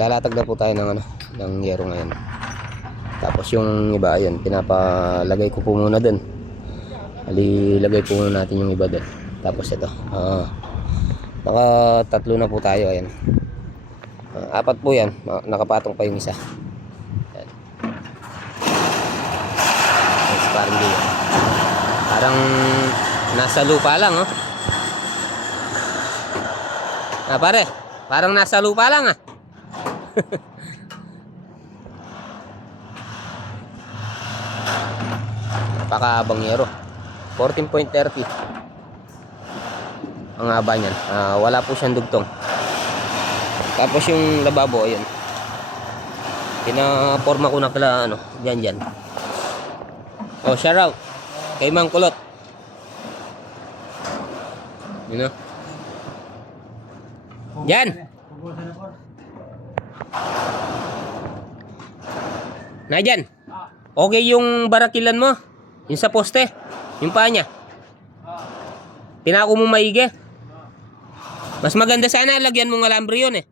Maglalatag na po tayo ng ano, ng yero ngayon. Tapos yung iba, ayun, pinapalagay ko po muna dun. Ilagay po muna natin yung iba dun. Tapos ito, naka tatlo na po tayo, ayan. Apat po yan, nakapatong pa yung isa. Ayan. Parang nasa lupa lang, oh. Pare, parang nasa lupa lang, ah. Napakahabang yero. 14.30 ang haba niyan. Wala po siyang dugtong. Tapos yung lababo, ayun, pinaporma ko na pala, ano, dyan. Oh, shout out kay Mang Kulot. You know? Dyan. Na dyan. Okay yung barakilan mo. Yung sa poste. Yung paa niya. Tinako mo maigi. Mas maganda sana lagyan mong alambre yun, eh.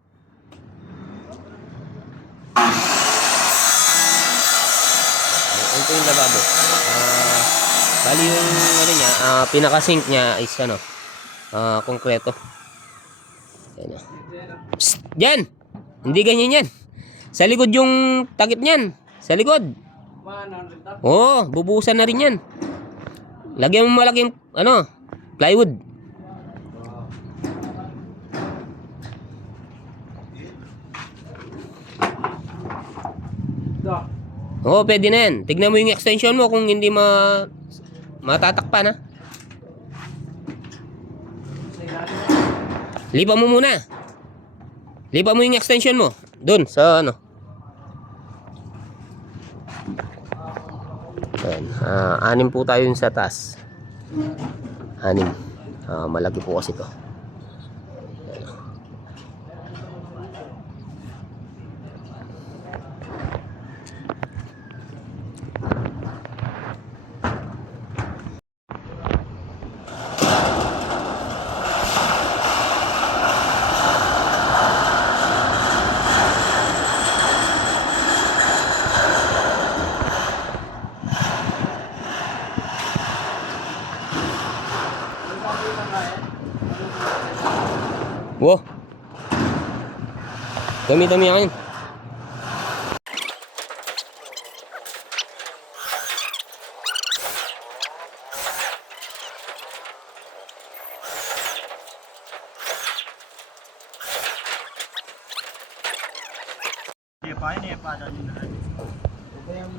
Ito yung lababo. Bali yung ano niya, pinaka-sink niya is ano, konkreto. Ayan. Psst, dyan! Hindi ganyan yan. Sa likod yung takip niyan. Sa likod. Oo, bubuhusan na rin yan. Lagyan mo malaking, ano, plywood. Oo, pwede na yan. Tignan mo yung extension mo kung hindi matatakpan, ha. Lipa mo muna. Lipa mo yung extension mo. Doon, sa ano. Ayan. 6 po tayo sa taas. 6. Malaki po kasi ito. Wow. Dami-dami yan.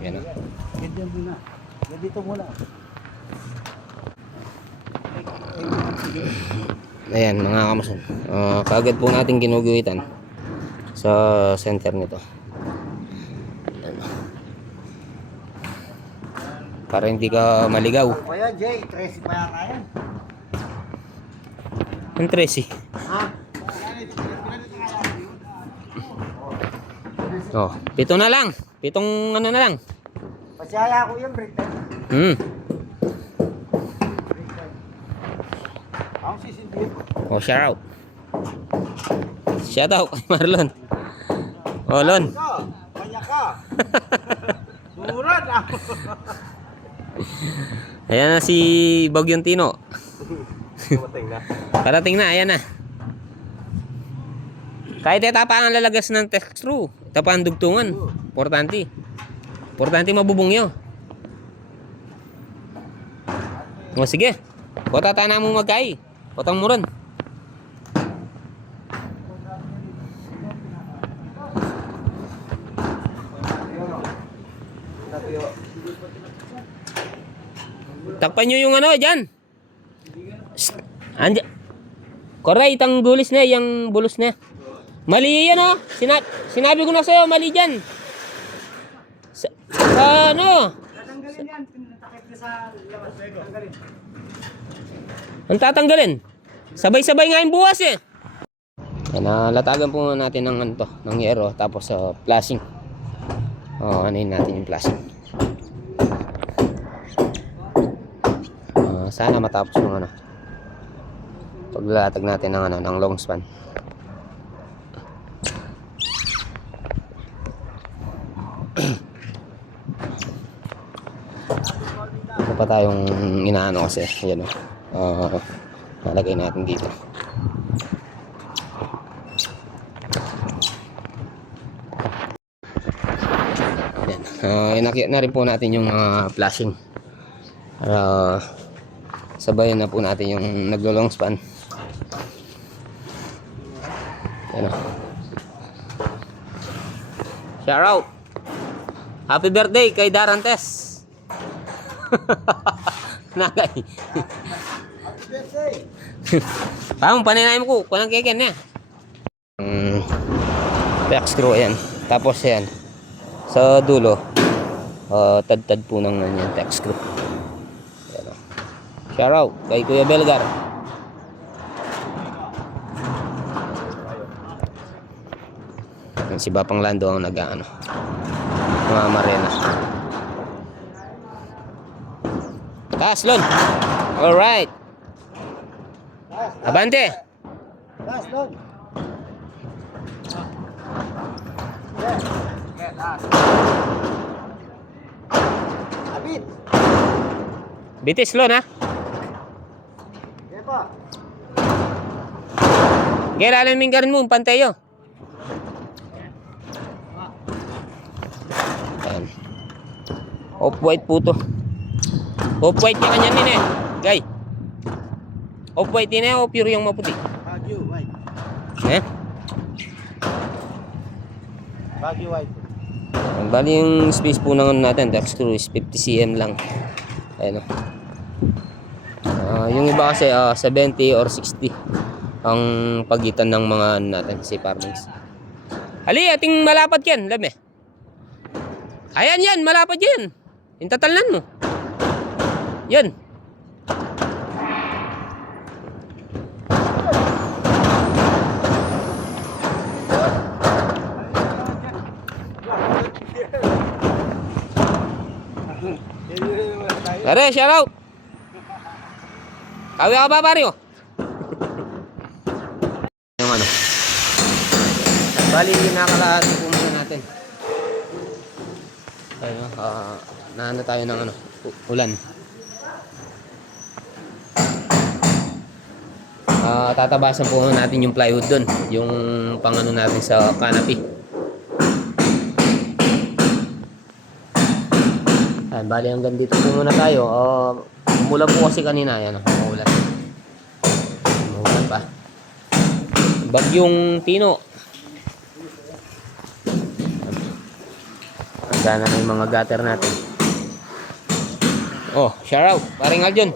Yan o. Dito muna. Ayan mga kamason, kaagad po natin ginuguhitan sa center nito. Ayan. Para hindi ka maligaw. Kaya Jay, 13 pa yan kaya? Ang 13. Oh, 7 na lang. 7 ano na lang. Pasyaya ko yung break time. Ang sisindihin ko. Oh, shout out. Shout out kay Marlon. Oh, Lon. Kanya ka. Suran ako. Ayan na si Bagyong Tino. Parating na, ayan na. Kahit etapa ang lalagas ng text through, etapa ang dugtungan. Importante. Importante mabubungyo. O sige. Kota tana mo magkai. Kotang mo ron. Takpan nyo yung ano dyan. Anja. Koray, itang gulis na, yung bulos na. Mali yan, oh. Sinabi ko na sa'yo, mali dyan. Ano? Tatanggalin yan. Takip na sa labas. Tatanggalin. Ang tatanggalin? Sabay-sabay nga yung buwas, eh. Latagan po natin ng ano to, ng yero, tapos flashing. Anuhin natin yung flashing. Sana matapos yung ano, paglatag natin ng ano, ng long span. Ito pa tayong inaano kasi. Ayan o. Nalagay natin dito. Ayan. Inakit na rin po natin yung flashing. Para sabayan na po natin yung naglo-long span. Ayan o. Shout out! Happy birthday kay Darantes! Nagay! Pang paninaim ko, kunang keken niya. Back screw yan. Tapos yan. Sa dulo, tad-tad po ng yan, back screw. Ayan o. Shout out kay Kuya Belgar. Si Bapang Lando ang nag-ano. Mga marena. Taas, Lon. Alright. Abante. Taas, Lon. Taas. Abit. Bitis, Lon, ha? Yan pa. Kailangan minggarin mo, pantayo. Ayan. Off-white po to. Off-white yung kanyan din eh. Guy. Off-white din eh o pure yung maputi? Baguio white. Eh? Baguio white. Bali yung space po ng natin, back screw is 50 cm lang. Ayan o. Yung iba kasi 70 or 60 ang pagitan ng mga natin si Farmings. Hali, ating malapad yan, alam eh. Ayan yan, malapad yan. Yung tatalnan mo. Yan. Are, shout out. Kawi ka ba, Mario? Yung ano. Bali, nakalahati po muna natin. Ayun, naano tayo ng ano, ulan. Tatabasan po natin yung plywood doon, yung pangano natin sa canopy. Ayan, bali hanggang dito po muna tayo. Umulan po kasi kanina, ayan, umulan. Umulan pa. Bagyong Tino. Handa na yung mga gutter natin. Oh, shout out, paring Aljon.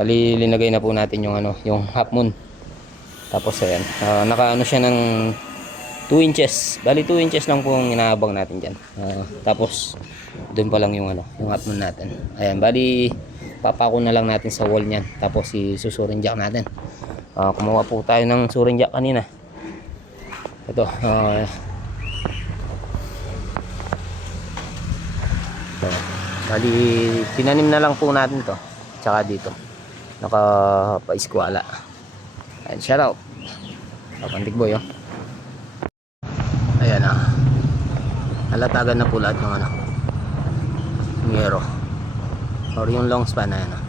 Bali, linagay na po natin yung ano, yung half moon. Tapos ayan, nakaano siya ng 2 inches. Bali 2 inches lang po ang inaabang natin diyan. Tapos doon pa lang yung ano, yung half moon natin. Ayan, bali papako na lang natin sa wall niyan. Tapos isusurin jack natin. Kumuha po tayo ng suring jack kanina. Ito, bali tinanim na lang po natin to. Tsaka dito naka-pa-eskwala. Ayan, shout out Papantig Boy, oh. Ayan, halatagan na po lahat ng ano, ngero or yung long span na yan, oh.